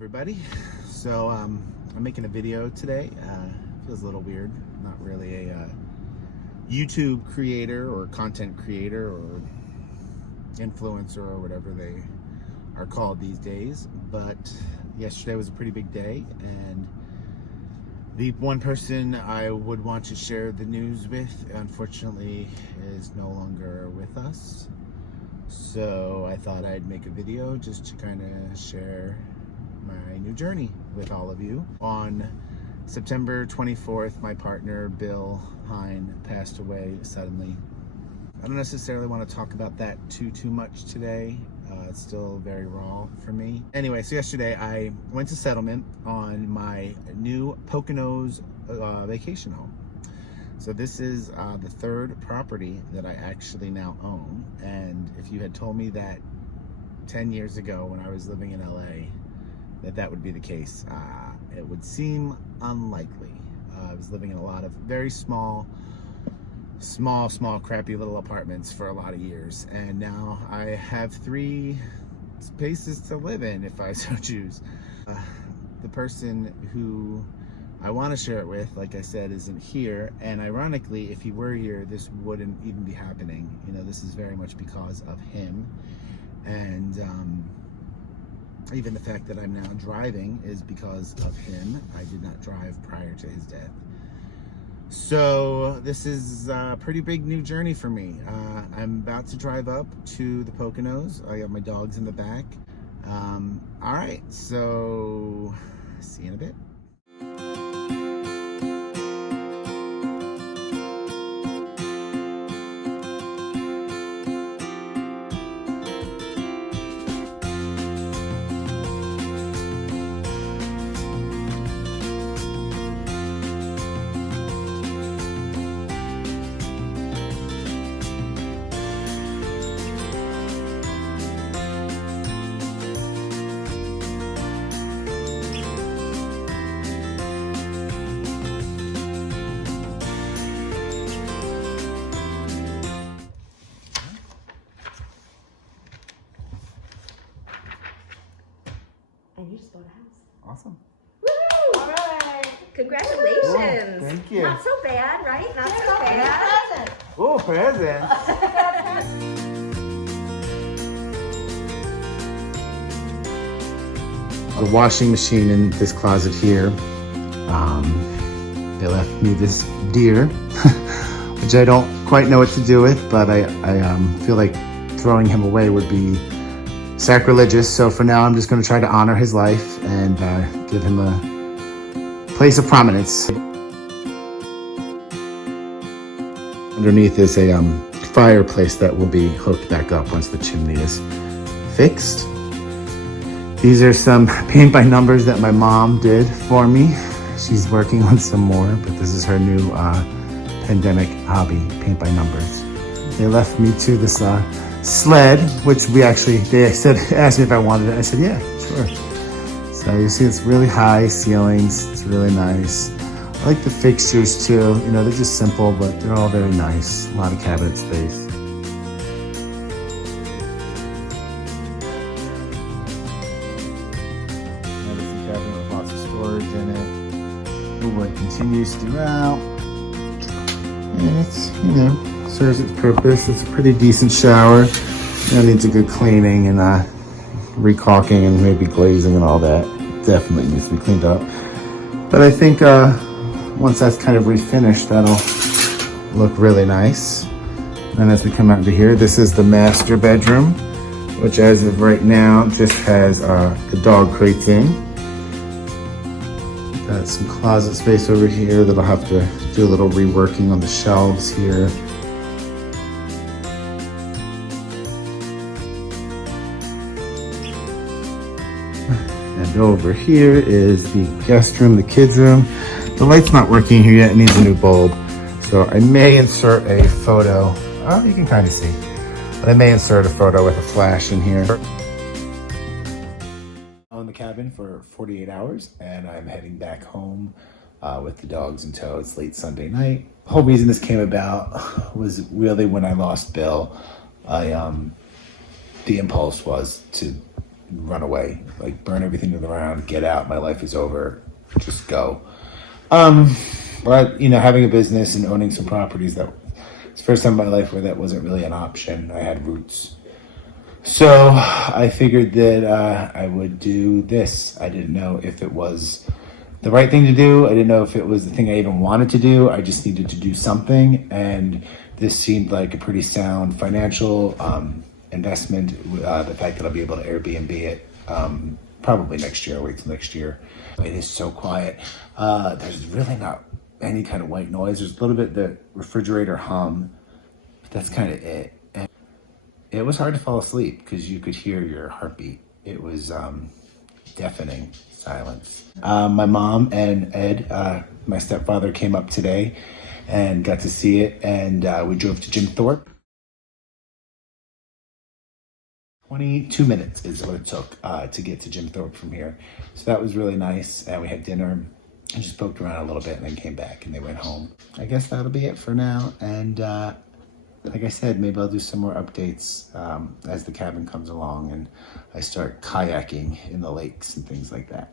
everybody. So I'm making a video today. Feels a little weird. Not really a YouTube creator or content creator or influencer or whatever they are called these days. But yesterday was a pretty big day, and the one person I would want to share the news with, unfortunately, is no longer with us. So I thought I'd make a video just to kind of share my new journey with all of you. On September 24th, my partner, Bill Hine, passed away suddenly. I don't necessarily want to talk about that too much today. It's still very raw for me. Anyway, so yesterday I went to settlement on my new Poconos vacation home. So this is the third property that I actually now own. And if you had told me that 10 years ago when I was living in LA, that would be the case, it would seem unlikely. I was living in a lot of very small, crappy little apartments for a lot of years. And now I have 3 spaces to live in if I so choose. The person who I want to share it with, like I said, isn't here. And ironically, if he were here, this wouldn't even be happening. You know, this is very much because of him. And even the fact that I'm now driving is because of him. I did not drive prior to his death. So this is a pretty big new journey for me. I'm about to drive up to the Poconos. I got my dogs in the back. All right, so see you in a bit. And you just bought a house. Awesome. Woo! All right. Congratulations. Oh, thank you. Not so bad, right? Not so bad. Oh, present. The washing machine in this closet here. They left me this deer, which I don't quite know what to do with, but I feel like throwing him away would be sacrilegious. So for now, I'm just going to try to honor his life and give him a place of prominence. Underneath is a fireplace that will be hooked back up once the chimney is fixed. These are some paint by numbers that my mom did for me. She's working on some more, but this is her new pandemic hobby, paint by numbers. They left me to this sled, which asked me if I wanted it. I said, yeah, sure. So you see it's really high ceilings. It's really nice. I like the fixtures too. You know, they're just simple, but they're all very nice. A lot of cabinet space. Medicine cabinet with lots of storage in it. The wood continues throughout. And it's, you know, serves its purpose. It's a pretty decent shower. It needs a good cleaning and recaulking and maybe glazing and all that. Definitely needs to be cleaned up. But I think once that's kind of refinished, that'll look really nice. And as we come out into here, this is the master bedroom, which as of right now just has the dog crates in. Got some closet space over here that I'll have to do a little reworking on the shelves here. And over here is the guest room, the kids' room. The light's not working here yet, it needs a new bulb. So I may insert a photo. Oh, you can kind of see. But I may insert a photo with a flash in here. I'm in the cabin for 48 hours, and I'm heading back home with the dogs in tow. It's late Sunday night. The whole reason this came about was really when I lost Bill. The impulse was to run away, like burn everything to the ground, get out. My life is over. Just go. But having a business and owning some properties, it's the first time in my life where that wasn't really an option. I had roots. So I figured that I would do this. I didn't know if it was the right thing to do. I didn't know if it was the thing I even wanted to do. I just needed to do something. And this seemed like a pretty sound financial investment. The fact that I'll be able to Airbnb it probably next year. I'll wait till next year. It is so quiet. There's really not any kind of white noise. There's a little bit the refrigerator hum, but that's kind of it. And it was hard to fall asleep because you could hear your heartbeat. It was deafening silence. My mom and Ed, my stepfather, came up today and got to see it, and we drove to Jim Thorpe. 22 minutes is what it took to get to Jim Thorpe from here. So that was really nice. And we had dinner and just poked around a little bit and then came back and they went home. I guess that'll be it for now. And like I said, maybe I'll do some more updates as the cabin comes along and I start kayaking in the lakes and things like that.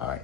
All right.